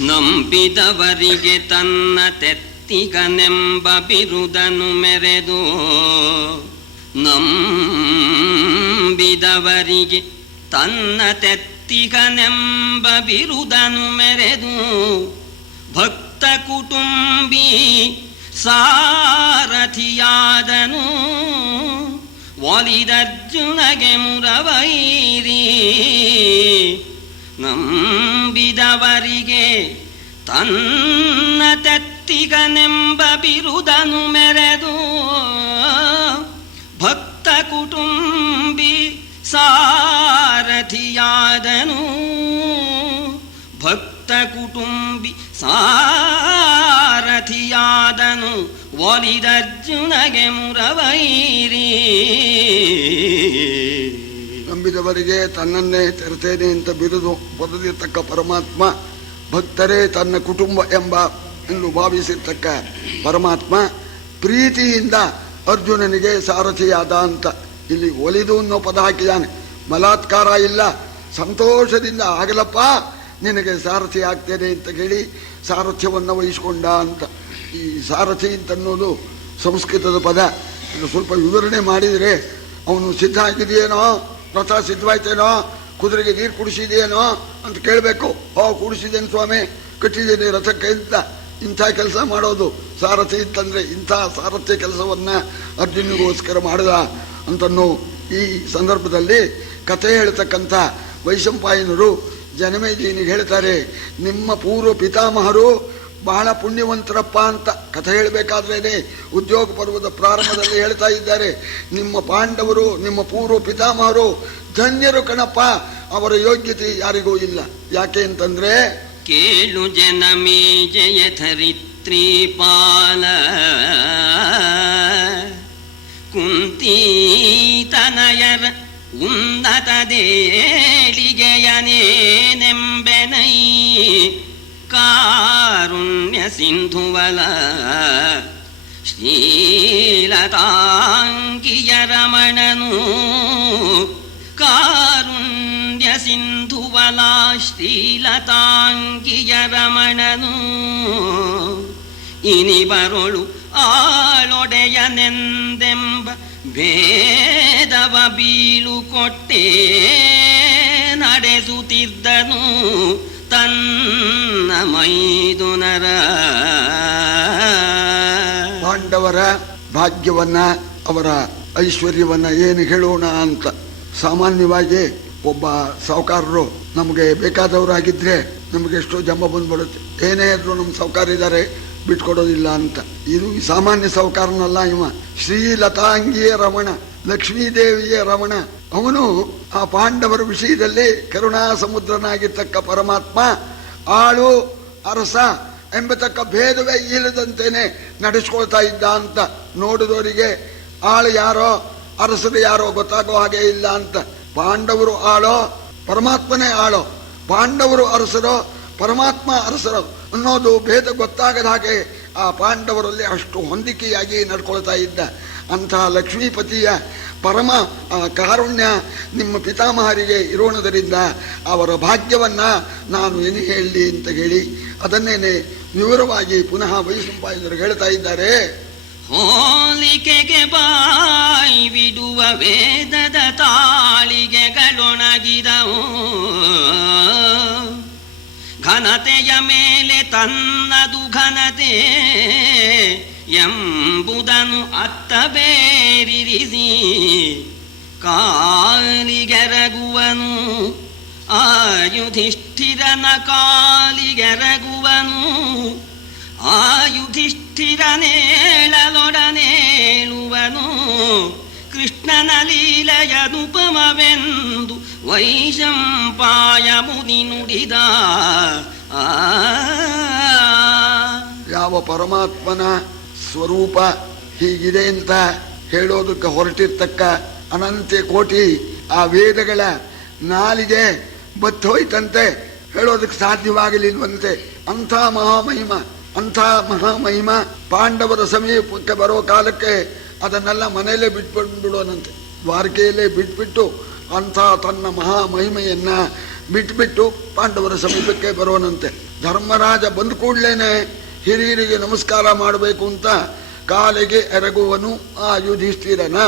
ನಂಬಿದವರಿಗೆ ತನ್ನ ತೆತ್ತಿಗನೆಂಬ ಬಿರುದನು ಮೆರೆದು, ನಂಬಿದವರಿಗೆ ತನ್ನ ತೆತ್ತಿಗನೆಂಬ ಬಿರುದನು ಮೆರೆದು, ಭಕ್ತ ಕುಟುಂಬಿ ಸಾರಥಿಯಾದನು, ಒಲಿದರ್ಜುನಗೆ ಮುರವೈರಿ. ನಂಬಿದವರಿಗೆ ತನ್ನ ತೆತ್ತಿಗನೆಂಬ ಬಿರುದನು ಮೆರೆದು, ಭಕ್ತ ಕುಟುಂಬಿ ಸಾರಥಿಯಾದನು, ಭಕ್ತ ಕುಟುಂಬಿ ಸಾರಥಿಯಾದನು, ಒಲಿದರ್ಜುನಗೆ ಮುರವೈರಿ. ನಂಬಿದವರಿಗೆ ತನ್ನನ್ನೇ ತೆರೆತೇನೆ ಅಂತ ಬಿರುದು ಬರೆದಿರ್ತಕ್ಕ ಪರಮಾತ್ಮ, ಭಕ್ತರೇ ತನ್ನ ಕುಟುಂಬ ಎಂಬ ಎಂದು ಭಾವಿಸಿರ್ತಕ್ಕ ಪರಮಾತ್ಮ ಪ್ರೀತಿಯಿಂದ ಅರ್ಜುನನಿಗೆ ಸಾರಥಿಯಾದ ಅಂತ ಇಲ್ಲಿ ಒಲಿದು ಅನ್ನೋ ಪದ ಹಾಕಿದ್ದಾನೆ. ಬಲಾತ್ಕಾರ ಇಲ್ಲ, ಸಂತೋಷದಿಂದ ಆಗಲಪ್ಪ ನಿನಗೆ ಸಾರಥಿ ಆಗ್ತೇನೆ ಅಂತ ಹೇಳಿ ಸಾರಥ್ಯವನ್ನು ವಹಿಸಿಕೊಂಡ ಅಂತ. ಈ ಸಾರಥಿ ಅಂತನ್ನೋದು ಸಂಸ್ಕೃತದ ಪದ. ಇದು ಸ್ವಲ್ಪ ವಿವರಣೆ ಮಾಡಿದರೆ ಅವನು ಸಿದ್ಧ ಆಗಿದೆಯೇನೋ, ರಥ ಸಿದ್ಧವಾಯ್ತೇನೋ, ಕುದುರೆಗೆ ನೀರು ಕುಡಿಸಿದೆಯೇನೋ ಅಂತ ಕೇಳಬೇಕು. ಕುಡಿಸಿದ್ದೇನೆ ಸ್ವಾಮಿ, ಕಟ್ಟಿದ್ದೇನೆ ರಥಕ್ಕೆ ಅಂತ. ಇಂಥ ಕೆಲಸ ಮಾಡೋದು ಸಾರಥಿ ಅಂತಂದರೆ ಇಂಥ ಸಾರಥ್ಯ ಕೆಲಸವನ್ನು ಅರ್ಜುನಿಗೋಸ್ಕರ ಮಾಡಿದ ಅಂತನ್ನೋ ಈ ಸಂದರ್ಭದಲ್ಲಿ ಕಥೆ ಹೇಳ್ತಕ್ಕಂಥ ವೈಶಂಪಾಯನರು ಜನಮೇಜಯನಿಗೆ ಹೇಳ್ತಾರೆ, ನಿಮ್ಮ ಪೂರ್ವ ಪಿತಾಮಹರು ಬಹಳ ಪುಣ್ಯವಂತರಪ್ಪ ಅಂತ ಕಥೆ ಹೇಳಬೇಕಾದ್ರೇನೆ ಉದ್ಯೋಗ ಪರ್ವದ ಪ್ರಾರಂಭದಲ್ಲಿ ಹೇಳ್ತಾ ಇದ್ದಾರೆ. ನಿಮ್ಮ ಪಾಂಡವರು, ನಿಮ್ಮ ಪೂರ್ವ ಪಿತಾಮಹರು ಧನ್ಯರು ಕಣಪ್ಪ, ಅವರ ಯೋಗ್ಯತೆ ಯಾರಿಗೂ ಇಲ್ಲ. ಯಾಕೆ ಅಂತಂದ್ರೆ, ಕೇಳು ಜನಮೇಜಯ ಧರಿತ್ರೀಪಾಲ ಕುಂತೀತನಯರ ಉನ್ನತ ದೇಳಿಗೆಯನೇನೆಂಬೆನೈ ಕಾರುಣ್ಯ ಸಿಂಧುವಲ ಶ್ರೀಲತಾಂಗಿಯ ರಮಣನು, ಕಾರುಣ್ಯ ಸಿಂಧುವಲ ಶ್ರೀಲತಾಂಗಿಯ ರಮಣನು, ಇನಿ ಬರೊಳು ಆಳೊಡೆಯನೆಂದೆಂಬ ಭೇದವ ಬೀಳು ಕೊಟ್ಟೆ ನಡೆಸುತ್ತಿದ್ದನು ತನ್ನ ಮೈದುನರ. ಪಾಂಡವರ ಭಾಗ್ಯವನ್ನ, ಅವರ ಐಶ್ವರ್ಯವನ್ನ ಏನು ಹೇಳೋಣ ಅಂತ. ಸಾಮಾನ್ಯವಾಗಿ ಒಬ್ಬ ಸಾಹುಕಾರರು ನಮಗೆ ಬೇಕಾದವರಾಗಿದ್ರೆ ನಮಗೆ ಎಷ್ಟೋ ಜಂಬ ಬಂದ್ಬಿಡುತ್ತೆ. ಏನೇ ಇದ್ರು ನಮ್ಮ ಸಾಹುಕಾರ ಇದ್ದಾರೆ, ಬಿಟ್ಕೊಡೋದಿಲ್ಲ ಅಂತ. ಇದು ಸಾಮಾನ್ಯ ಸಾಹುಕಾರನಲ್ಲ ಇವ. ಶ್ರೀಲತಾಂಗಿಯ ರಮಣ, ಲಕ್ಷ್ಮೀದೇವಿಯ ರಮಣ. ಅವನು ಆ ಪಾಂಡವರ ವಿಷಯದಲ್ಲಿ ಕರುಣಾ ಸಮುದ್ರನಾಗಿರ್ತಕ್ಕ ಪರಮಾತ್ಮ ಆಳು ಅರಸ ಎಂಬತಕ್ಕ ಭೇದವೇ ಇಲ್ಲದಂತೇನೆ ನಡೆಸ್ಕೊಳ್ತಾ ಇದ್ದ ಅಂತ. ನೋಡಿದವರಿಗೆ ಆಳು ಯಾರೋ ಅರಸರು ಯಾರೋ ಗೊತ್ತಾಗೋ ಹಾಗೆ ಇಲ್ಲ ಅಂತ. ಪಾಂಡವರು ಆಳೋ ಪರಮಾತ್ಮನೇ ಆಳೋ, ಪಾಂಡವರು ಅರಸರೋ ಪರಮಾತ್ಮ ಅರಸರೋ ಅನ್ನೋದು ಭೇದ ಗೊತ್ತಾಗದ ಹಾಗೆ ಆ ಪಾಂಡವರಲ್ಲಿ ಅಷ್ಟು ಹೊಂದಿಕೆಯಾಗಿ ನಡ್ಕೊಳ್ತಾ ಇದ್ದ. ಅಂತಹ ಲಕ್ಷ್ಮೀಪತಿಯ ಪರಮ ಕಾರುಣ್ಯ ನಿಮ್ಮ ಪಿತಾಮಹರಿಗೆ ಇರೋಣದರಿಂದ ಅವರ ಭಾಗ್ಯವನ್ನ ನಾನು ಏನು ಹೇಳಲಿ ಅಂತ ಹೇಳಿ ಅದನ್ನೇನೆ ವಿವರವಾಗಿ ಪುನಃ ವೈಶಂಪಾಯನರು ಹೇಳ್ತಾ ಇದ್ದಾರೆ. ಹೋಲಿಕೆಗೆ ಬಾಯಿ ಬಿಡುವ ವೇದದ ತಾಳಿಗೆಗಳೊಣಗಿದವು, ಘನತೆಯ ಮೇಲೆ ತನ್ನದು ಘನತೆ ಎಂಬುದನ್ನು ಅತ್ತ ಬೇರಿರಿಸಿ ಕಾಲಿಗೆರಗುವನು, ಆಯುಧಿಷ್ಠಿರನ ಕಾಲಿಗೆರಗುವನು, ಆಯುಧಿಷ್ಠಿರನೇಳಲೊಡನೇಳುವನು, ಕೃಷ್ಣನ ಲೀಲೆಯನುಪಮವೆಂದು ವೈಶಂಪಾಯ ಮುನಿ ನುಡಿದ. ಯಾವ ಪರಮಾತ್ಮನ ಸ್ವರೂಪ ಹೀಗಿದೆ ಅಂತ ಹೇಳೋದಕ್ಕೆ ಹೊರಟಿರ್ತಕ್ಕ ಅನಂತ ಕೋಟಿ ಆ ವೇದಗಳ ನಾಲಿಗೆ ಬತ್ತೋಯ್ತಂತೆ, ಹೇಳೋದಕ್ಕೆ ಸಾಧ್ಯವಾಗಲಿಲ್ವಂತೆ. ಅಂಥ ಮಹಾಮಹಿಮ ಪಾಂಡವರ ಸಮೀಪಕ್ಕೆ ಬರೋ ಕಾಲಕ್ಕೆ ಅದನ್ನೆಲ್ಲ ಮನೆಯಲ್ಲೇ ಬಿಟ್ಬಿಡೋನಂತೆ, ದ್ವಾರಕೆಯಲ್ಲೇ ಬಿಟ್ಬಿಟ್ಟು ಅಂಥ ತನ್ನ ಮಹಾಮಹಿಮೆಯನ್ನ ಬಿಟ್ಬಿಟ್ಟು ಪಾಂಡವರ ಸಮೀಪಕ್ಕೆ ಬರೋನಂತೆ. ಧರ್ಮರಾಜ ಬಂದ ಕೂಡ್ಲೇನೆ ಹಿರಿಯರಿಗೆ ನಮಸ್ಕಾರ ಮಾಡಬೇಕು ಅಂತ ಕಾಲಿಗೆ ಎರಗುವನು ಆ ಯುಧಿಷ್ಠಿರನ.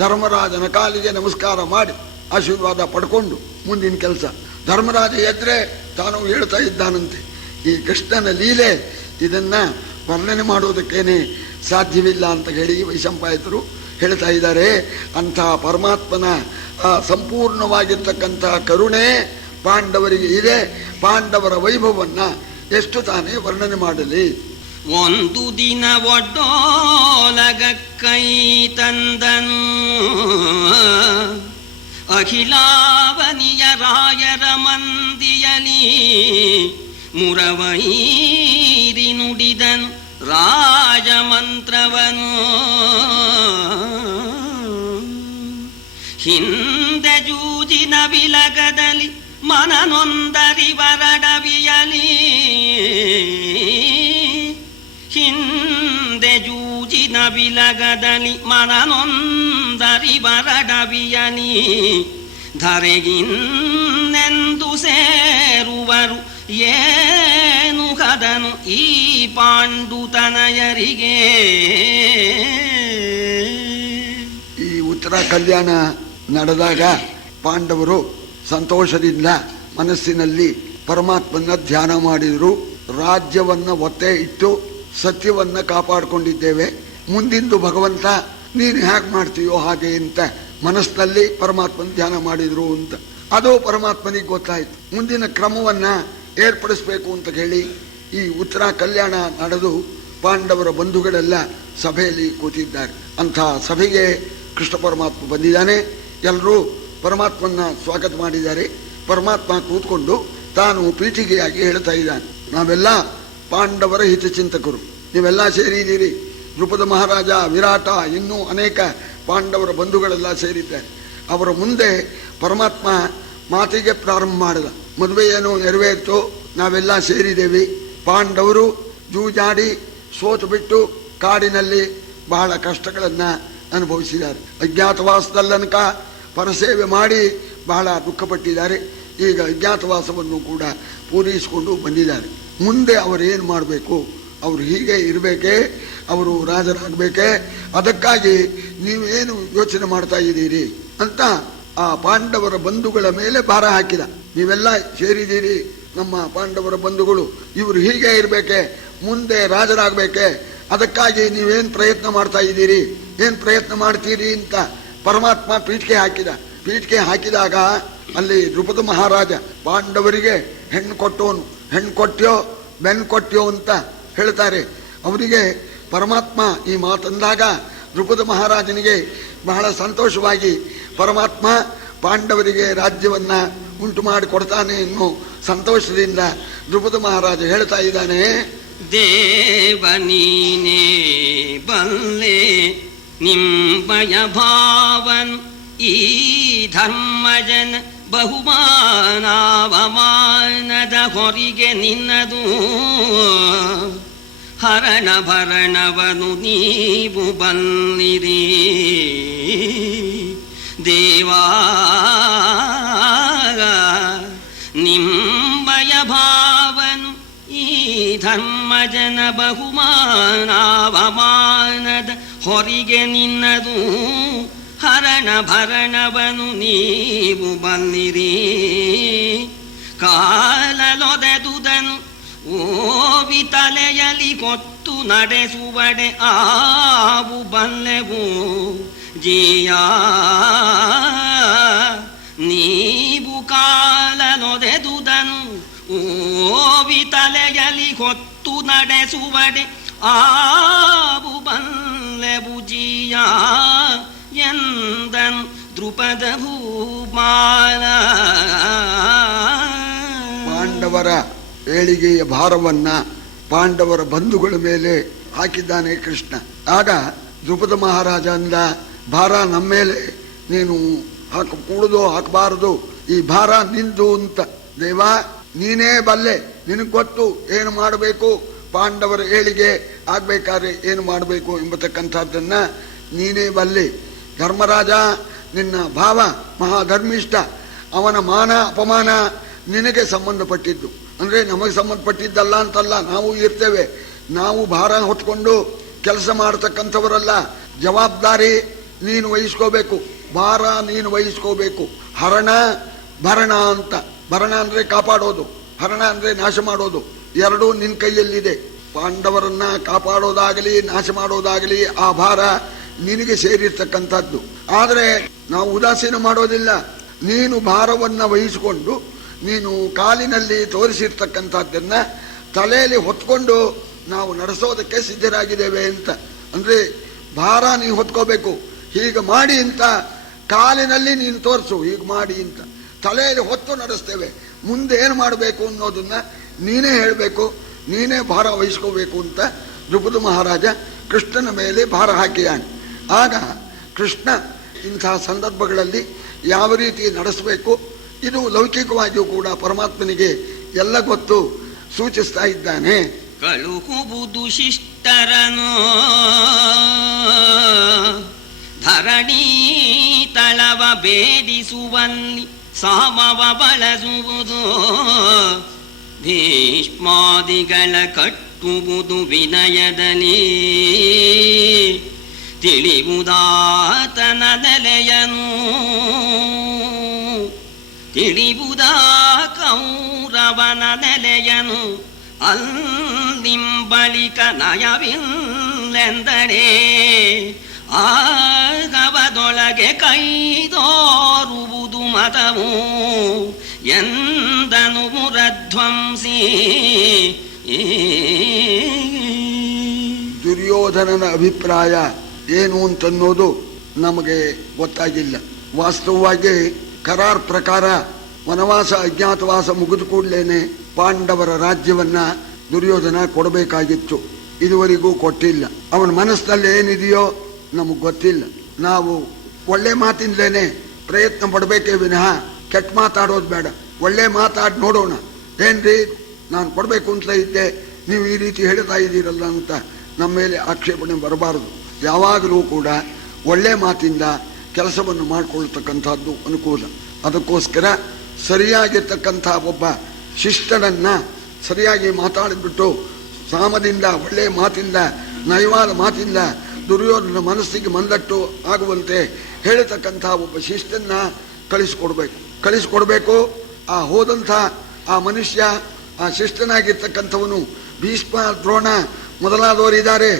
ಧರ್ಮರಾಜನ ಕಾಲಿಗೆ ನಮಸ್ಕಾರ ಮಾಡಿ ಆಶೀರ್ವಾದ ಪಡ್ಕೊಂಡು ಮುಂದಿನ ಕೆಲಸ. ಧರ್ಮರಾಜ ಎದ್ರೆ ತಾನು ಹೇಳ್ತಾ ಇದ್ದಾನಂತೆ. ಈ ಕೃಷ್ಣನ ಲೀಲೆ ಇದನ್ನ ವರ್ಣನೆ ಮಾಡೋದಕ್ಕೇನೆ ಸಾಧ್ಯವಿಲ್ಲ ಅಂತ ಹೇಳಿ ವೈಶಂಪಾಯತರು ಹೇಳ್ತಾ ಇದ್ದಾರೆ. ಅಂತಹ ಪರಮಾತ್ಮನ ಸಂಪೂರ್ಣವಾಗಿರ್ತಕ್ಕಂತಹ ಕರುಣೆ ಪಾಂಡವರಿಗೆ ಇದೆ. ಪಾಂಡವರ ವೈಭವನ್ನ ಎಷ್ಟು ತಾನೇ ವರ್ಣನೆ ಮಾಡಲಿ. ಒಂದು ದಿನ ಒಡ್ಡೋಲಗ ಕೈ ತಂದನು ಅಖಿಲಾವನಿಯ ರಾಯರ ಮಂದಿಯಲಿ ಮುರವೈರಿ ನುಡಿದನು ರಾಜಮಂತ್ರವನು. ಹಿಂದೆ ಜೂಜಿನ ವಿಲಗದಲ್ಲಿ ಮನನೊಂದರಿವರಡವಿಯಲಿ ಹಿಂದೆ ಜೂಜಿನ ವಿಲಗದಲ್ಲಿ ಮನನೊಂದರಿವರಡವಿಯಲಿ ಧರೆಗಿನ್ನೆಂದು ಸೇರುವರು ಏನು ಕದನು ಈ ಪಾಂಡುತನಯರಿಗೆ. ಈ ಉತ್ತರ ಕಲ್ಯಾಣ ನಡೆದಾಗ ಪಾಂಡವರು ಸಂತೋಷದಿಂದ ಮನಸ್ಸಿನಲ್ಲಿ ಪರಮಾತ್ಮನ ಧ್ಯಾನ ಮಾಡಿದರು. ರಾಜ್ಯವನ್ನ ಒತ್ತೆ ಇಟ್ಟು ಸತ್ಯವನ್ನ ಕಾಪಾಡಿಕೊಂಡಿದ್ದೇವೆ, ಮುಂದಿಂದು ಭಗವಂತ ನೀನು ಹೇಗೆ ಮಾಡ್ತೀಯೋ ಹಾಗೆ ಅಂತ ಮನಸ್ಸಿನಲ್ಲಿ ಪರಮಾತ್ಮನ ಧ್ಯಾನ ಮಾಡಿದ್ರು ಅಂತ. ಅದು ಪರಮಾತ್ಮನಿಗೆ ಗೊತ್ತಾಯ್ತು. ಮುಂದಿನ ಕ್ರಮವನ್ನ ಏರ್ಪಡಿಸ್ಬೇಕು ಅಂತ ಹೇಳಿ ಈ ಉತ್ತರ ಕಲ್ಯಾಣ ನಡೆದು ಪಾಂಡವರ ಬಂಧುಗಳೆಲ್ಲ ಸಭೆಯಲ್ಲಿ ಕೂತಿದ್ದಾರೆ. ಅಂಥ ಸಭೆಗೆ ಕೃಷ್ಣ ಪರಮಾತ್ಮ ಬಂದಿದ್ದಾನೆ. ಎಲ್ಲರೂ ಪರಮಾತ್ಮನ ಸ್ವಾಗತ ಮಾಡಿದ್ದಾರೆ. ಪರಮಾತ್ಮ ಕೂತ್ಕೊಂಡು ತಾನು ಪೀಠಿಗೆಯಾಗಿ ಹೇಳ್ತಾ ಇದ್ದಾನೆ, ನಾವೆಲ್ಲ ಪಾಂಡವರ ಹಿತಚಿಂತಕರು, ನೀವೆಲ್ಲ ಸೇರಿದ್ದೀರಿ. ದ್ರುಪದ ಮಹಾರಾಜ, ವಿರಾಟ, ಇನ್ನೂ ಅನೇಕ ಪಾಂಡವರ ಬಂಧುಗಳೆಲ್ಲ ಸೇರಿದ್ದಾರೆ. ಅವರ ಮುಂದೆ ಪರಮಾತ್ಮ ಮಾತಿಗೆ ಪ್ರಾರಂಭ ಮಾಡಿದ. ಮದುವೆ ಏನೋ ನೆರವೇರಿತು, ನಾವೆಲ್ಲ ಸೇರಿದ್ದೇವೆ. ಪಾಂಡವರು ಜೂಜಾಡಿ ಸೋತು ಬಿಟ್ಟು ಕಾಡಿನಲ್ಲಿ ಬಹಳ ಕಷ್ಟಗಳನ್ನ ಅನುಭವಿಸಿದ್ದಾರೆ. ಅಜ್ಞಾತವಾಸದಲ್ಲನಕ ಪರಸೇವೆ ಮಾಡಿ ಬಹಳ ದುಃಖಪಟ್ಟಿದ್ದಾರೆ. ಈಗ ಅಜ್ಞಾತವಾಸವನ್ನು ಕೂಡ ಪೂರೈಸಿಕೊಂಡು ಬಂದಿದ್ದಾರೆ. ಮುಂದೆ ಅವರೇನು ಮಾಡಬೇಕು? ಅವರು ಹೀಗೆ ಇರಬೇಕೇ? ಅವರು ರಾಜರಾಗಬೇಕೇ? ಅದಕ್ಕಾಗಿ ನೀವೇನು ಯೋಚನೆ ಮಾಡ್ತಾ ಇದ್ದೀರಿ ಅಂತ ಆ ಪಾಂಡವರ ಬಂಧುಗಳ ಮೇಲೆ ಭಾರ ಹಾಕಿದ. ನೀವೆಲ್ಲ ಸೇರಿದ್ದೀರಿ, ನಮ್ಮ ಪಾಂಡವರ ಬಂಧುಗಳು, ಇವರು ಹೀಗೆ ಇರಬೇಕೆ, ಮುಂದೆ ರಾಜರಾಗಬೇಕೆ, ಅದಕ್ಕಾಗಿ ನೀವೇನು ಪ್ರಯತ್ನ ಮಾಡ್ತಾ ಇದ್ದೀರಿ, ಏನು ಪ್ರಯತ್ನ ಮಾಡ್ತೀರಿ ಅಂತ ಪರಮಾತ್ಮ ಪೀಠಿಕೆ ಹಾಕಿದ. ಪೀಠಿಕೆ ಹಾಕಿದಾಗ ಅಲ್ಲಿ ದ್ರುಪದ ಮಹಾರಾಜ ಪಾಂಡವರಿಗೆ ಹೆಣ್ಣು ಕೊಟ್ಟೋನು, ಹೆಣ್ಣು ಕೊಟ್ಟ್ಯೋ ಬೆನ್ನು ಕೊಟ್ಟ್ಯೋ ಅಂತ ಹೇಳ್ತಾರೆ. ಅವರಿಗೆ ಪರಮಾತ್ಮ ಈ ಮಾತಂದಾಗ ದ್ರುಪದ ಮಹಾರಾಜನಿಗೆ ಬಹಳ ಸಂತೋಷವಾಗಿ ಪರಮಾತ್ಮ ಪಾಂಡವರಿಗೆ ರಾಜ್ಯವನ್ನ ಉಂಟು ಮಾಡಿ ಕೊಡ್ತಾನೆ ಎನ್ನುವ ಸಂತೋಷದಿಂದ ದ್ರುಪದ ಮಹಾರಾಜ ಹೇಳ್ತಾ ಇದ್ದಾನೆ, ದೇವನೀನೇ ಬಲ್ಲೆ ನಿಂಬಯ ಭಾವನ್ ಈ ಧರ್ಮಜನ ಬಹುಮಾನವಮಾನದ ಹೊರಿಗೆ ನಿನ್ನದು ಹರಣ ಭರಣವನು ನೀವು ಬಲ್ಲಿರಿ ದೇವಾ ನಿಂಬಯ ಭಾವನು ಈ ಧರ್ಮಜನ ಬಹುಮಾನವಮಾನದ ಹೊರಿಗೆ ನಿನ್ನದು ಹರಣ ಭರಣವನು ನೀವು ಬಲ್ಲಿರಿ ಕಾಲಲೊದೆದುದನು ಓವಿ ತಲೆಯಲಿ ಕೊತ್ತು ನಡೆಸುವಡೆ ಆವು ಬಲ್ಲೆವು ಜೀಯ ನೀವು ಕಾಲಲೊದೆದುದನು ಓವಿ ತಲೆಯಲಿ ಕೊತ್ತು ನಡೆಸುವಡೆ ಆವು ಬಲ್ಲೆವು ಜೀಯ ಎಂದನು ದ್ರುಪದ ಭೂಪಾಲ. ಪಾಂಡವರ ಏಳಿಗೆಯ ಭಾರವನ್ನ ಪಾಂಡವರ ಬಂಧುಗಳ ಮೇಲೆ ಹಾಕಿದ್ದಾನೆ ಕೃಷ್ಣ. ಆಗ ದ್ರುಪದ ಮಹಾರಾಜ ಅಂದ, ಭಾರ ನಮ್ಮ ಮೇಲೆ ನೀನು ಹಾಕಕೂಡದು, ಹಾಕಬಾರದು, ಈ ಭಾರ ನಿಂದು ಅಂತ. ದೇವ ನೀನೇ ಬಲ್ಲೆ, ನಿನಗೆ ಗೊತ್ತು ಏನು ಮಾಡಬೇಕು, ಪಾಂಡವರ ಏಳಿಗೆ ಆಗ್ಬೇಕಾದ್ರೆ ಏನು ಮಾಡಬೇಕು ಎಂಬತಕ್ಕಂಥದ್ದನ್ನ ನೀನೇ ಬಲ್ಲೆ. ಧರ್ಮರಾಜ ನಿನ್ನ ಭಾವ ಮಹಾಧರ್ಮಿಷ್ಠ, ಅವನ ಮಾನ ಅಪಮಾನ ನಿನಗೆ ಸಂಬಂಧಪಟ್ಟಿದ್ದು. ಅಂದ್ರೆ ನಮಗೆ ಸಂಬಂಧಪಟ್ಟಿದ್ದಲ್ಲ ಅಂತಲ್ಲ, ನಾವು ಇರ್ತೇವೆ. ನಾವು ಭಾರ ಹೊತ್ಕೊಂಡು ಕೆಲಸ ಮಾಡತಕ್ಕಂಥವರಲ್ಲ. ಜವಾಬ್ದಾರಿ ನೀನು ವಹಿಸ್ಕೋಬೇಕು, ಭಾರ ನೀನು ವಹಿಸ್ಕೋಬೇಕು. ಹರಣ ಭರಣ ಅಂತ. ಭರಣ ಅಂದ್ರೆ ಕಾಪಾಡೋದು, ಹರಣ ಅಂದ್ರೆ ನಾಶ ಮಾಡೋದು. ಎರಡೂ ನಿನ್ನ ಕೈಯಲ್ಲಿದೆ. ಪಾಂಡವರನ್ನ ಕಾಪಾಡೋದಾಗಲಿ ನಾಶ ಮಾಡೋದಾಗಲಿ ಆ ಭಾರ ನಿನಗೆ ಸೇರಿರ್ತಕ್ಕಂಥದ್ದು. ಆದರೆ ನಾವು ಉದಾಸೀನ ಮಾಡೋದಿಲ್ಲ. ನೀನು ಭಾರವನ್ನ ವಹಿಸಿಕೊಂಡು ನೀನು ಕಾಲಿನಲ್ಲಿ ತೋರಿಸಿರ್ತಕ್ಕಂಥದ್ದನ್ನ ತಲೆಯಲ್ಲಿ ಹೊತ್ಕೊಂಡು ನಾವು ನಡೆಸೋದಕ್ಕೆ ಸಿದ್ಧರಾಗಿದ್ದೇವೆ ಅಂತ. ಅಂದ್ರೆ ಭಾರ ನೀನು ಹೊತ್ಕೋಬೇಕು, ಹೀಗೆ ಮಾಡಿ ಅಂತ ಕಾಲಿನಲ್ಲಿ ನೀನು ತೋರಿಸು, ಹೀಗೆ ಮಾಡಿ ಅಂತ. ತಲೆಯಲ್ಲಿ ಹೊತ್ತು ನಡೆಸ್ತೇವೆ. ಮುಂದೆ ಏನು ಮಾಡಬೇಕು ಅನ್ನೋದನ್ನ ನೀನೇ ಹೇಳಬೇಕು, ನೀನೇ ಭಾರ ವಹಿಸ್ಕೋಬೇಕು ಅಂತ ದ್ರುಪದ ಮಹಾರಾಜ ಕೃಷ್ಣನ ಮೇಲೆ ಭಾರ ಹಾಕಿಯಾನೆ. ಆಗ ಕೃಷ್ಣ ಇಂತಹ ಸಂದರ್ಭಗಳಲ್ಲಿ ಯಾವ ರೀತಿ ನಡೆಸಬೇಕು, ಇದು ಲೌಕಿಕವಾಗಿಯೂ ಕೂಡ ಪರಮಾತ್ಮನಿಗೆ ಎಲ್ಲ ಗೊತ್ತು, ಸೂಚಿಸ್ತಾ ಇದ್ದಾನೆ. ಕಳುಹುವುದು ಶಿಷ್ಟರನು ಧರಣಿ ತಳವ ಬೇಡಿಸುವಲ್ಲಿ ಸಾಮವ ಬಳಸುವುದು, ಭೀಷ್ಮಾದಿಗಳ ಕಟ್ಟುವುದು ವಿನಯದಲ್ಲಿ ತಿಳಿಯುವುದಾತನ ನೆಲೆಯನು, ತಿಳಿಯುವುದಾ ಕೌರವನ ನೆಲೆಯನು. ಅಲ್ಲಿಂಬಳಿಕ ನಯವಿಲ್ಲೆಂದರೆ ಆಗವದೊಳಗೆ ಕೈದೋರುವುದು ಮತವು ಎಂದನು ಮುರಧ್ವಂಸಿ. ದುರ್ಯೋಧನನ ಅಭಿಪ್ರಾಯ ಏನು ಅಂತನ್ನೋದು ನಮಗೆ ಗೊತ್ತಾಗಿಲ್ಲ. ವಾಸ್ತವವಾಗಿ ಕರಾರ್ ಪ್ರಕಾರ ವನವಾಸ ಅಜ್ಞಾತವಾಸ ಮುಗಿದ ಕೂಡಲೇನೆ ಪಾಂಡವರ ರಾಜ್ಯವನ್ನ ದುರ್ಯೋಧನ ಕೊಡಬೇಕಾಗಿತ್ತು. ಇದುವರೆಗೂ ಕೊಟ್ಟಿಲ್ಲ. ಅವನ ಮನಸ್ಸಿನಲ್ಲಿ ಏನಿದೆಯೋ ನಮಗೆ ಗೊತ್ತಿಲ್ಲ. ನಾವು ಒಳ್ಳೆ ಮಾತಿಂದಲೇನೆ ಪ್ರಯತ್ನ ಪಡಬೇಕೇ ವಿನಃ ಕೆಟ್ಟ ಮಾತಾಡೋದು ಬೇಡ. ಒಳ್ಳೆ ಮಾತಾಡಿ ನೋಡೋಣ. ಏನ್ರಿ ನಾನು ಕೊಡಬೇಕು ಅಂತ ಇದ್ದೆ, ನೀವು ಈ ರೀತಿ ಹೇಳ್ತಾ ಇದ್ದೀರಲ್ಲ ಅಂತ ನಮ್ಮ ಮೇಲೆ ಆಕ್ಷೇಪಣೆ ಬರಬಾರದು. ಯಾವಾಗಲೂ ಕೂಡ ಒಳ್ಳೆ ಮಾತಿಂದ ಕೆಲಸವನ್ನು ಮಾಡಿಕೊಳ್ತಕ್ಕಂಥದ್ದು ಅನುಕೂಲ. ಅದಕ್ಕೋಸ್ಕರ ಸರಿಯಾಗಿರ್ತಕ್ಕಂಥ ಒಬ್ಬ ಶಿಷ್ಟನನ್ನ ಸರಿಯಾಗಿ ಮಾತಾಡಿಬಿಟ್ಟು ಸಾಮದಿಂದ ಒಳ್ಳೆಯ ಮಾತಿಂದ ನಯವಾದ ಮಾತಿಂದ ದುರ್ಯೋಧನ ಮನಸ್ಸಿಗೆ ಮಂದಟ್ಟು ಆಗುವಂತೆ ಹೇಳತಕ್ಕಂಥ ಒಬ್ಬ ಶಿಷ್ಟನ್ನ ಕಳಿಸ್ಕೊಡ್ಬೇಕು. ಆ ಹೋದಂಥ ಆ ಮನುಷ್ಯ, ಆ ಶಿಷ್ಟನಾಗಿರ್ತಕ್ಕಂಥವನು ಭೀಷ್ಮ ದ್ರೋಣ ಮೊದಲಾದವರಿದ್ದಾರೆ,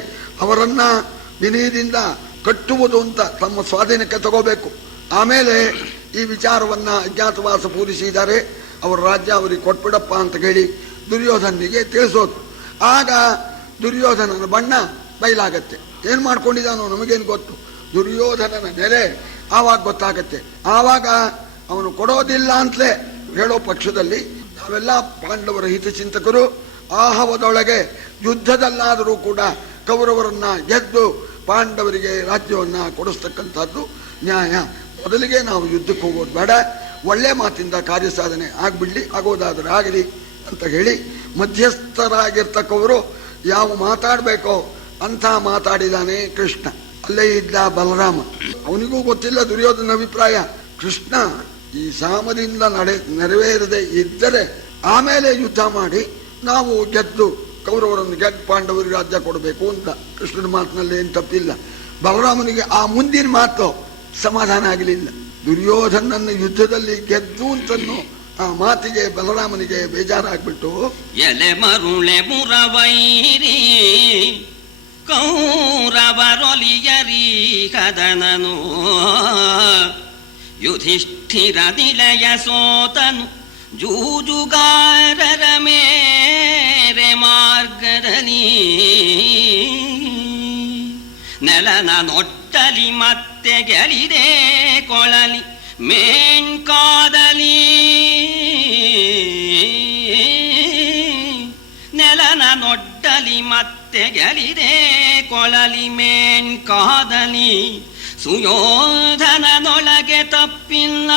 ಅವರನ್ನ ವಿನಯದಿಂದ ಕಟ್ಟುವುದು ಅಂತ ತಮ್ಮ ಸ್ವಾಧೀನಕ್ಕೆ ತಗೋಬೇಕು. ಆಮೇಲೆ ಈ ವಿಚಾರವನ್ನ ಅಜ್ಞಾತವಾಸ ಪೂರಿಸಿದ್ದಾರೆ, ಅವರ ರಾಜ್ಯ ಅವರಿಗೆ ಕೊಟ್ಬಿಡಪ್ಪ ಅಂತ ಹೇಳಿ ದುರ್ಯೋಧನಿಗೆ ತಿಳಿಸೋದು. ಆಗ ದುರ್ಯೋಧನನ ಬಣ್ಣ ಬಯಲಾಗತ್ತೆ. ಏನ್ ಮಾಡ್ಕೊಂಡಿದ್ದಾನೋ ನಮಗೇನು ಗೊತ್ತು. ದುರ್ಯೋಧನನ ನೆಲೆ ಆವಾಗ ಗೊತ್ತಾಗತ್ತೆ. ಆವಾಗ ಅವನು ಕೊಡೋದಿಲ್ಲ ಅಂತಲೇ ಹೇಳೋ ಪಕ್ಷದಲ್ಲಿ ನಾವೆಲ್ಲ ಪಾಂಡವರ ಹಿತಚಿಂತಕರು ಆಹವದೊಳಗೆ ಯುದ್ಧದಲ್ಲಾದರೂ ಕೂಡ ಕೌರವರನ್ನ ಗೆದ್ದು ಪಾಂಡವರಿಗೆ ರಾಜ್ಯವನ್ನ ಕೊಡಿಸ್ತಕ್ಕಂಥದ್ದು ನ್ಯಾಯ. ಮೊದಲಿಗೆ ನಾವು ಯುದ್ಧಕ್ಕೆ ಹೋಗೋದು ಬೇಡ, ಒಳ್ಳೆ ಮಾತಿಂದ ಕಾರ್ಯ ಸಾಧನೆ ಆಗ್ಬಿಡ್ಲಿ, ಆಗೋದಾದ್ರೆ ಆಗಲಿ ಅಂತ ಹೇಳಿ ಮಧ್ಯಸ್ಥರಾಗಿರ್ತಕ್ಕವರು ಯಾವ ಮಾತಾಡಬೇಕೋ ಅಂತ ಮಾತಾಡಿದಾನೆ ಕೃಷ್ಣ. ಅಲ್ಲೇ ಇದ್ದ ಬಲರಾಮ, ಅವನಿಗೂ ಗೊತ್ತಿಲ್ಲ ದುರ್ಯೋಧನ ಅಭಿಪ್ರಾಯ. ಕೃಷ್ಣ ಈ ಸಾಮದಿಂದ ನೆರವೇರದೆ ಇದ್ದರೆ ಆಮೇಲೆ ಯುದ್ಧ ಮಾಡಿ ನಾವು ಗೆದ್ದು ಕೌರವರನ್ನು ಗೆದ್ದು ಪಾಂಡವರಿಗೆ ರಾಜ್ಯ ಕೊಡಬೇಕು ಅಂತ ಕೃಷ್ಣನ ಮಾತಿನಲ್ಲಿ ಏನು ತಪ್ಪಿಲ್ಲ. ಬಲರಾಮನಿಗೆ ಆ ಮುಂದಿನ ಮಾತು ಸಮಾಧಾನ ಆಗಲಿಲ್ಲ. ದುರ್ಯೋಧನನ್ನು ಯುದ್ಧದಲ್ಲಿ ಗೆದ್ದು ಅಂತನ್ನು ಆ ಮಾತಿಗೆ ಬಲರಾಮನಿಗೆ ಬೇಜಾರಾಗ್ಬಿಟ್ಟು, ಎಲೆ ಮರುಳೆ ಮುರವೈರಿ ಕೌರವರೊಲಿಯರಿ ಕದನನು ಯುಧಿಷ್ಠಿರ ನಿಲಯ ಸೋತನು ಜೂಜುಗಾರರ ಮೇರೆ ಮಾರ್ಗದಲ್ಲಿ ನೆಲನ ನೊಟ್ಟಲಿ ಮತ್ತೆ ಗೆಳಿದೆ ಕೊಳಲಿ ಮೇಣ್ಕಾದಲಿ ನೆಲನ ನೊಡ್ಡಲಿ ಮತ್ತೆ ಗೆಳಿದೆ ಕೊಳಲಿ ಮೇಣ್ಕಾದಲಿ ಸುಯೋಧನನೊಳಗೆ ತಪ್ಪಿಲ್ಲ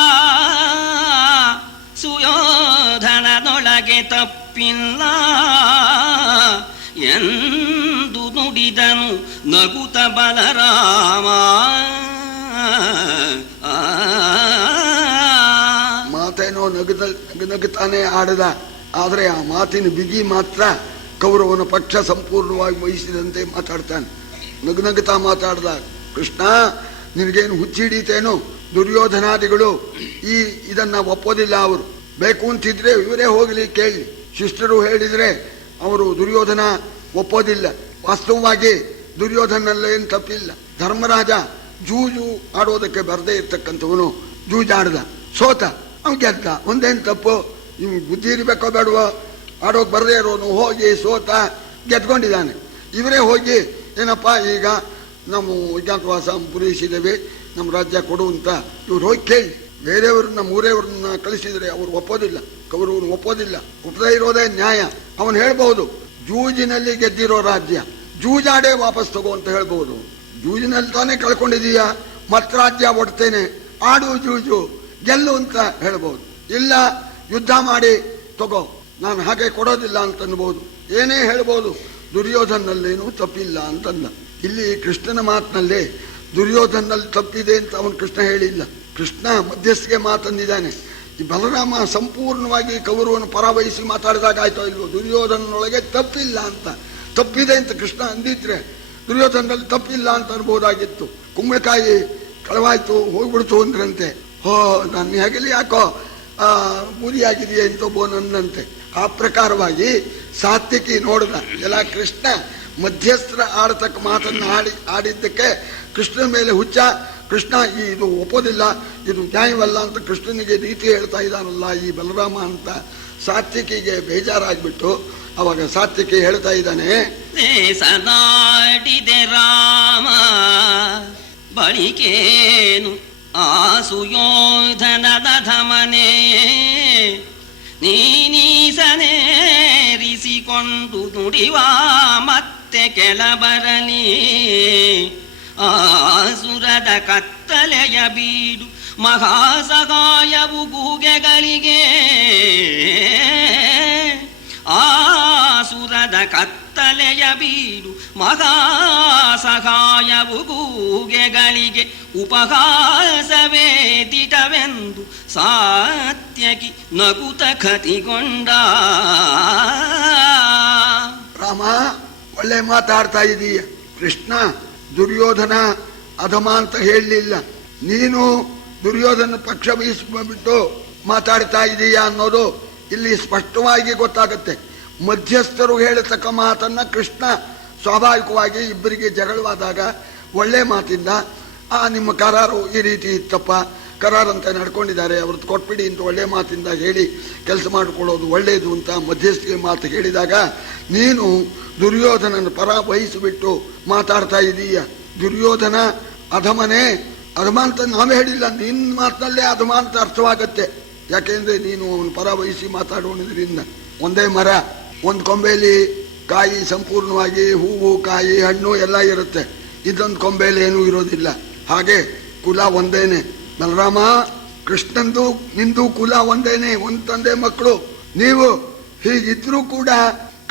ಸುಯೋಧನನೊಳಗೆ ತಪ್ಪಿಲ್ಲ ಎಂದು ನುಡಿದನು ನಗುತ ಬಲರಾಮ. ಮಾತೇನೋ ನಗುತ್ತಾನೆ ಆಡದ. ಆದರೆ ಆ ಮಾತಿನ ಬಿಗಿ ಮಾತ್ರ ಕೌರವನ ಪಕ್ಷ ಸಂಪೂರ್ಣವಾಗಿ ವಹಿಸಿದಂತೆ ಮಾತಾಡ್ತಾನೆ. ನಗುನಗುತ್ತಾ ಮಾತಾಡ್ದ, ಕೃಷ್ಣ ನಿನಗೇನು ಹುಚ್ಚಿಡೀತೇನು? ದುರ್ಯೋಧನಾದಿಗಳು ಇದನ್ನ ಒಪ್ಪೋದಿಲ್ಲ. ಅವರು ಬೇಕು ಅಂತಿದ್ರೆ ಇವರೇ ಹೋಗಲಿ ಕೇಳಿ. ಶಿಷ್ಟರು ಹೇಳಿದ್ರೆ ಅವರು ದುರ್ಯೋಧನ ಒಪ್ಪೋದಿಲ್ಲ. ವಾಸ್ತವವಾಗಿ ದುರ್ಯೋಧನಲ್ಲೇನು ತಪ್ಪಿಲ್ಲ. ಧರ್ಮರಾಜ ಜೂಜು ಆಡೋದಕ್ಕೆ ಬರದೇ ಇರ್ತಕ್ಕಂಥವನು ಜೂಜಾಡ್ದ, ಸೋತ, ಅವ್ನು ಗೆದ್ದ. ಒಂದೇನು ತಪ್ಪು? ಇವ್ ಬುದ್ಧಿ ಇರಬೇಕೋ ಬೇಡವೋ? ಆಡೋಕೆ ಬರದೇ ಇರೋನು ಹೋಗಿ ಸೋತ ಗೆದ್ಕೊಂಡಿದ್ದಾನೆ. ಇವರೇ ಹೋಗಿ ಏನಪ್ಪ ಈಗ ನಮ್ಮ ವಿಜ್ಞಾತವಾಸ ಪೂರೈಸಿದ್ದೇವೆ, ನಮ್ಮ ರಾಜ್ಯ ಕೊಡು ಅಂತ ಇವ್ರು ಹೋಗಿ ಕೇಳಿ. ಬೇರೆಯವ್ರನ್ನ ಮೂರೇವ್ರನ್ನ ಕಳಿಸಿದ್ರೆ ಅವ್ರು ಒಪ್ಪೋದಿಲ್ಲ, ಕೌರವನು ಒಪ್ಪೋದಿಲ್ಲ. ಒಪ್ಪದೇ ಇರೋದೇ ನ್ಯಾಯ. ಅವನು ಹೇಳ್ಬಹುದು, ಜೂಜಿನಲ್ಲಿ ಗೆದ್ದಿರೋ ರಾಜ್ಯ ಜೂಜಾಡೇ ವಾಪಸ್ ತಗೋ ಅಂತ ಹೇಳ್ಬಹುದು. ಜೂಜಿನಲ್ಲಿ ತಾನೇ ಕಳ್ಕೊಂಡಿದೀಯ, ಮತ್ ರಾಜ್ಯ ಒಡ್ತೇನೆ, ಆಡು ಜೂಜು ಗೆಲ್ಲು ಅಂತ ಹೇಳ್ಬಹುದು. ಇಲ್ಲ ಯುದ್ಧ ಮಾಡಿ ತಗೋ, ನಾನು ಹಾಗೆ ಕೊಡೋದಿಲ್ಲ ಅಂತ ಅನ್ಬಹುದು. ಏನೇ ಹೇಳ್ಬೋದು. ದುರ್ಯೋಧನಲ್ಲೇನು ತಪ್ಪಿಲ್ಲ ಅಂತಂದ. ಇಲ್ಲಿ ಕೃಷ್ಣನ ಮಾತಿನಲ್ಲೇ ದುರ್ಯೋಧನಲ್ಲಿ ತಪ್ಪಿದೆ ಅಂತ ಅವನು ಕೃಷ್ಣ ಹೇಳಿಲ್ಲ. ಕೃಷ್ಣ ಮಧ್ಯಸ್ಥಿಗೆ ಮಾತಂದಿದ್ದಾನೆ. ಈ ಬಲರಾಮ ಸಂಪೂರ್ಣವಾಗಿ ಕೌರವನು ಪರಾವಹಿಸಿ ಮಾತಾಡಿದಾಗ ಆಯ್ತೋ ಇಲ್ವೋ, ದುರ್ಯೋಧನನೊಳಗೆ ತಪ್ಪಿಲ್ಲ ಅಂತ. ತಪ್ಪಿದೆ ಅಂತ ಕೃಷ್ಣ ಅಂದಿದ್ರೆ ದುರ್ಯೋಧನಲ್ಲಿ ತಪ್ಪಿಲ್ಲ ಅಂತ ಅನ್ಬೋದಾಗಿತ್ತು. ಕುಂಬಳಕಾಯಿ ಕಳವಾಯ್ತು ಹೋಗ್ಬಿಡ್ತು ಅಂದ್ರಂತೆ. ನನ್ನ ಹೆಗಲಿ ಯಾಕೋ ಬೂದಿಯಾಗಿದೆಯೇ ಇಂತೊಬ್ಬ ನನ್ನಂತೆ. ಆ ಪ್ರಕಾರವಾಗಿ ಸಾತ್ವಿಕಿ ನೋಡಿದ ಎಲ್ಲ ಕೃಷ್ಣ ಮಧ್ಯಸ್ಥರ ಆಡತಕ್ಕ ಮಾತನ್ನು ಆಡಿದ್ದಕ್ಕೆ ಕೃಷ್ಣನ ಮೇಲೆ ಹುಚ್ಚ. ಕೃಷ್ಣ ಇದು ಒಪ್ಪೋದಿಲ್ಲ, ಇದು ನ್ಯಾಯವಲ್ಲ ಅಂತ ಕೃಷ್ಣನಿಗೆ ರೀತಿ ಹೇಳ್ತಾ ಇದ್ದಾನಲ್ಲ ಈ ಬಲರಾಮ ಅಂತ ಸಾತ್ವಿಕಿಗೆ ಬೇಜಾರಾಗ್ಬಿಟ್ಟು ಅವಾಗ ಸಾತ್ವಿಕಿ ಹೇಳ್ತಾ ಇದ್ದಾನೆ, ದೇಶನಾಡಿದೆ ರಾಮ ಬಳಿಕೇನು ಆಸುಯೋಧನದ ಧಮನೆ ನೀಸನೇರಿಸಿಕೊಂಡು ನುಡಿವ ಮತ್ತೆ ಕೆಳಬರಲಿ ಆಸುರದ ಕತ್ತಲೆಯ ಬೀಡು ಮಹಾಸಹಾಯವು ಗೂಗೆಗಳಿಗೆ ಆಸುರದ ಕತ್ತಲೆಯ ಬೀಡು ಮಹಾಸಹಾಯವು ಗೂಗೆಗಳಿಗೆ ಉಪಹಾಸವೇ ದಿಟವೆಂದು ಸಾತ್ಯಕಿ ನಗುತ ಕತಿಗೊಂಡ. ರಾಮ ಒಳ್ಳೆ ಮಾತಾಡ್ತಾ ಇದೀಯ. ಕೃಷ್ಣ ದುರ್ಯೋಧನ ಅಧಮ ಅಂತ ಹೇಳಲಿಲ್ಲ. ನೀನು ದುರ್ಯೋಧನ ಪಕ್ಷ ವಹಿಸಿಬಿಟ್ಟು ಮಾತಾಡ್ತಾ ಇದೀಯ ಅನ್ನೋದು ಇಲ್ಲಿ ಸ್ಪಷ್ಟವಾಗಿ ಗೊತ್ತಾಗುತ್ತೆ. ಮಧ್ಯಸ್ಥರು ಹೇಳತಕ್ಕ ಮಾತನ್ನ ಕೃಷ್ಣ ಸ್ವಾಭಾವಿಕವಾಗಿ ಇಬ್ಬರಿಗೆ ಜಗಳವಾದಾಗ ಒಳ್ಳೆ ಮಾತಿಂದ ನಿಮ್ಮ ಕರಾರು ಈ ರೀತಿ ಇತ್ತಪ್ಪ, ಕರಾರಂತ ನಡ್ಕೊಂಡಿದ್ದಾರೆ, ಅವ್ರದ್ದು ಕೊಟ್ಬಿಡಿ ಅಂತ ಒಳ್ಳೆ ಮಾತಿಂದ ಹೇಳಿ ಕೆಲಸ ಮಾಡಿಕೊಳ್ಳೋದು ಒಳ್ಳೆಯದು ಅಂತ ಮಧ್ಯಸ್ಥಿಗೆ ಮಾತು ಹೇಳಿದಾಗ ನೀನು ದುರ್ಯೋಧನನ ಪರ ವಹಿಸಿಬಿಟ್ಟು ಮಾತಾಡ್ತಾ ಇದೀಯ. ದುರ್ಯೋಧನ ಅಧಮನೇ, ಅಧಮ ಅಂತ ನಾವೇ ಹೇಳಿಲ್ಲ, ನಿನ್ನ ಮಾತಿನಲ್ಲೇ ಅಧಮ ಅಂತ ಅರ್ಥವಾಗತ್ತೆ. ಯಾಕೆಂದ್ರೆ ನೀನು ಅವನ ಪರ ವಹಿಸಿ ಮಾತಾಡೋದ್ರಿಂದ ಒಂದೇ ಮರ, ಒಂದು ಕೊಂಬೆಯಲ್ಲಿ ಕಾಯಿ ಸಂಪೂರ್ಣವಾಗಿ ಹೂವು ಕಾಯಿ ಹಣ್ಣು ಎಲ್ಲ ಇರುತ್ತೆ, ಇದೊಂದು ಕೊಂಬೆಯಲ್ಲಿ ಏನೂ ಇರೋದಿಲ್ಲ. ಹಾಗೆ ಕುಲ ಒಂದೇನೆ. ಬಲರಾಮ, ಕೃಷ್ಣಂದು ನಿಂದು ಕುಲ ಒಂದೇನೆ, ಒಂದು ತಂದೆ ಮಕ್ಕಳು ನೀವು. ಹೀಗಿದ್ರೂ ಕೂಡ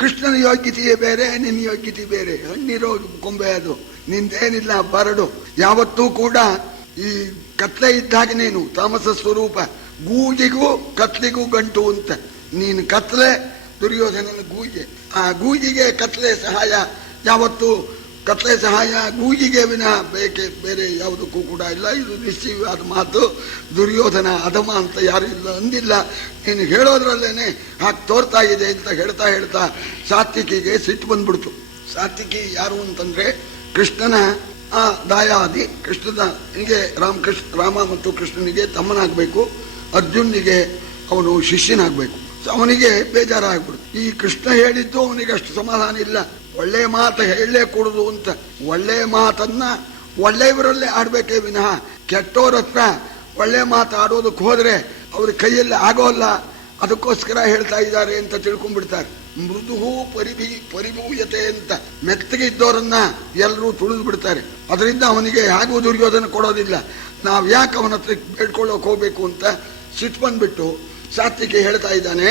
ಕೃಷ್ಣನ ಯೋಗ್ಯತೆಯೇ ಬೇರೆ, ನಿನ್ನ ಯೋಗ್ಯತೆ ಬೇರೆ. ಹಣ್ಣಿರೋ ಕೊಂಬೆ ಅದು, ನಿಂದೇನಿಲ್ಲ ಬರಡು. ಯಾವತ್ತೂ ಕೂಡ ಈ ಕತ್ಲೆ ಇದ್ದಾಗ ನೀನು ತಾಮಸ ಸ್ವರೂಪ, ಗೂಜಿಗೂ ಕತ್ಲಿಗೂ ಗಂಟು ಅಂತ. ನೀನು ಕತ್ಲೆ, ದುರ್ಯೋಧನನ ಗೂಜೆ. ಆ ಗೂಜಿಗೆ ಕತ್ಲೆ ಸಹಾಯ. ಯಾವತ್ತು ಕತ್ಲೆ ಸಹಾಯ ಗೂಜಿಗೆ ವಿನಃ ಬೇರೆ ಯಾವುದಕ್ಕೂ ಕೂಡ ಇಲ್ಲ. ಇದು ನಿಶ್ಚಯವಾದ ಮಾತು. ದುರ್ಯೋಧನ ಅಧಮ ಅಂತ ಯಾರು ಇಲ್ಲ ಅಂದಿಲ್ಲ, ನೀನು ಹೇಳೋದ್ರಲ್ಲೇನೆ ಹಾಗೆ ತೋರ್ತಾ ಇದೆ ಅಂತ ಹೇಳ್ತಾ ಹೇಳ್ತಾ ಸಾತ್ವಿಕಿಗೆ ಸಿಟ್ಟು ಬಂದ್ಬಿಡ್ತು. ಸಾತ್ವಿಕಿ ಯಾರು ಅಂತಂದ್ರೆ ಕೃಷ್ಣನ ದಾಯಾದಿ. ಕೃಷ್ಣನಿಗೆ ರಾಮ ಮತ್ತು ಕೃಷ್ಣನಿಗೆ ತಮ್ಮನಾಗಬೇಕು, ಅರ್ಜುನಿಗೆ ಅವನು ಶಿಷ್ಯನಾಗಬೇಕು. ಅವನಿಗೆ ಬೇಜಾರಾಗ್ಬಿಡ್ತು. ಈ ಕೃಷ್ಣ ಹೇಳಿದ್ದು ಅವನಿಗೆ ಅಷ್ಟು ಸಮಾಧಾನ ಇಲ್ಲ. ಒಳ್ಳೆ ಮಾತು ಹೇಳಲೇ ಕೊಡುದು ಅಂತ. ಒಳ್ಳೆ ಮಾತನ್ನ ಒಳ್ಳೆಯವರಲ್ಲೇ ಆಡ್ಬೇಕೇ ವಿನಃ ಕೆಟ್ಟೋರ ಹತ್ರ ಒಳ್ಳೆ ಮಾತು ಆಡೋದಕ್ಕೆ ಹೋದ್ರೆ ಅವ್ರ ಕೈಯಲ್ಲಿ ಆಗೋಲ್ಲ. ಅದಕ್ಕೋಸ್ಕರ ಹೇಳ್ತಾ ಇದ್ದಾರೆ ಅಂತ ತಿಳ್ಕೊಂಡ್ಬಿಡ್ತಾರೆ. ಮೃದುಹೂ ಪರಿಭೂಯತೆ ಅಂತ ಮೆತ್ತಗೆ ಇದ್ದವರನ್ನ ಎಲ್ಲರೂ ತುಳಿದು ಬಿಡ್ತಾರೆ. ಅದರಿಂದ ಅವನಿಗೆ ಹಾಗೂ ದುರ್ಯೋಧನ ಕೊಡೋದಿಲ್ಲ. ನಾವ್ ಯಾಕೆ ಅವನ ಹತ್ರ ಬೇಡ್ಕೊಳ್ಳೋಕೆ ಹೋಗ್ಬೇಕು ಅಂತ ಸಿಟ್ಟು ಬಂದ್ಬಿಟ್ಟು ಸಾತ್ವಿಕ ಹೇಳ್ತಾ ಇದ್ದಾನೆ.